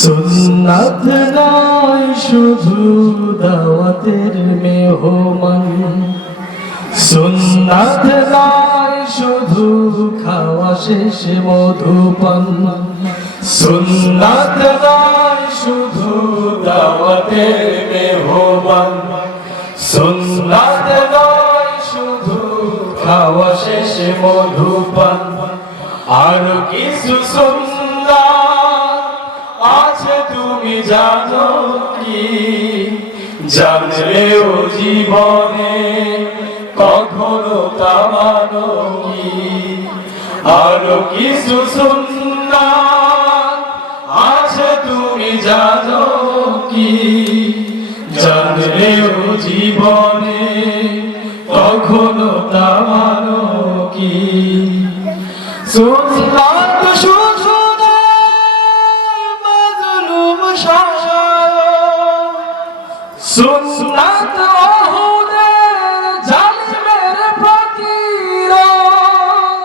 সুন্নাত নয় শুধু দাওয়াতের মেহমান, সুন্নাত নয় শুধু খাওয়া শেষে মধুপান, সুন্নাত নয় শুধু দাওয়াতের মেহমান, সুন্নাত নয় শুধু খাওয়া শেষে মধুপান, আর কিছু সুন্নাত আছে তুমি জানো কি? জানলেও জীবনে কখনো তা মানো কি? আরো কিছু সুন্নাত আছে তুমি জানো কি? জানলেও জীবনে কখনো তা মানো কি? সুন্নাত শুধু মাজলুম শাসায়, সুন্নাত ওহুদের জালিমের প্রতিরোধ,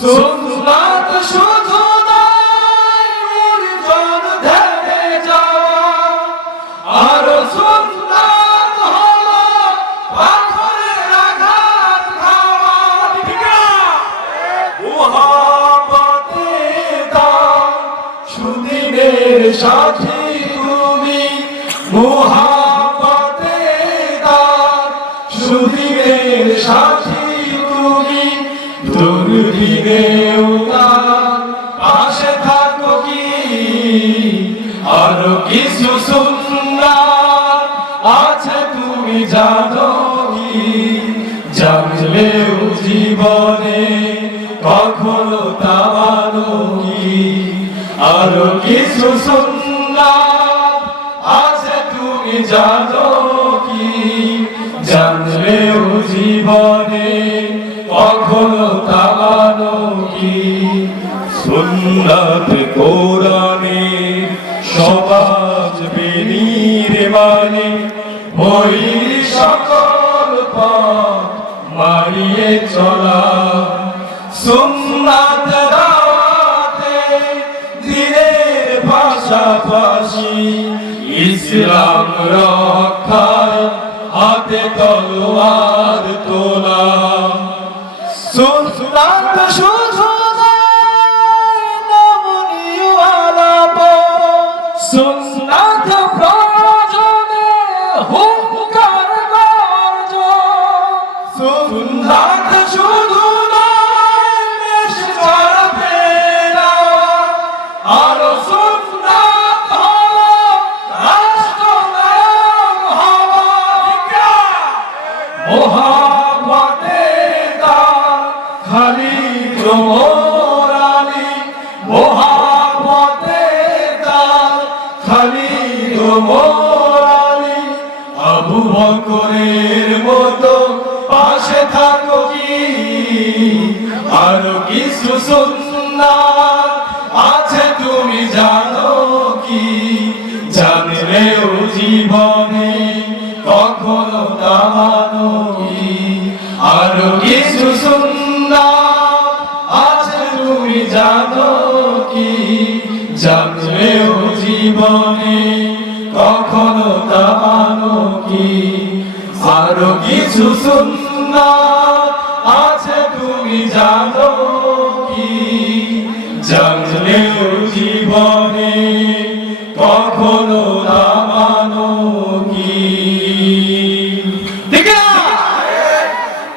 সুন্নাত শুধু নয় নির্জন ধ্যানে যাওয়া, আর সুন্নাত হলো পাথরের আঘাত খাওয়া। মুহাব্বতের দাম সুদিনের সাথী তুমি, মুহাব্বতের দাম সুদিনের সাথী তুমি, দুর্দিনেও তার পাশে থাকো কি? আরো কিছু সুন্নাত আছে তুমি জানো কি? জানলেও জীবনে কখনো তা মানো কি? আরো কিছু সুন্নাত আছে তুমি জানো কি? জানলেও জীবনে কখনো তা মানো কি? সুন্নাত কোরআনের সমাজ বিনির্মাণে ওই সকল পথ মারিয়ে চলা, সুন্নাত দাওয়াতে দিনের পাশাপাশি ইসলাম রক্ষায় হাতে তলোয়ার তোলা। সুন্নাত শুধু নয় নমনীয়ওয়ালা পথ, সুন্নাত প্রয়োজনে হুঙ্কার গর্জন, সুন্নাত শুধু নয় বেশ চড়াতে দেওয়া, আর সুন্নাত হলো রাষ্ট্রনায়ক হওয়া। মুহাব্বতের দাম খালিদ ওমর আলী, মুহাব্বতের দাম খালিদ ওমর আলী, আবু বকরের মতো পাশে থাকো কি? আরো কিছু সুন্নাত আছে তুমি জানো কি? জানলেও জীবনে কখনো তা মানো কি? আরো কিছু সুন্নাত আছে তুমি জানো কি? জানলেও জীবনে কখনো তা মানো কি? আরো কিছু সুন্নাত আছে তুমি জানো কি? জানলেও জীবনে কখনো তা মানো কি?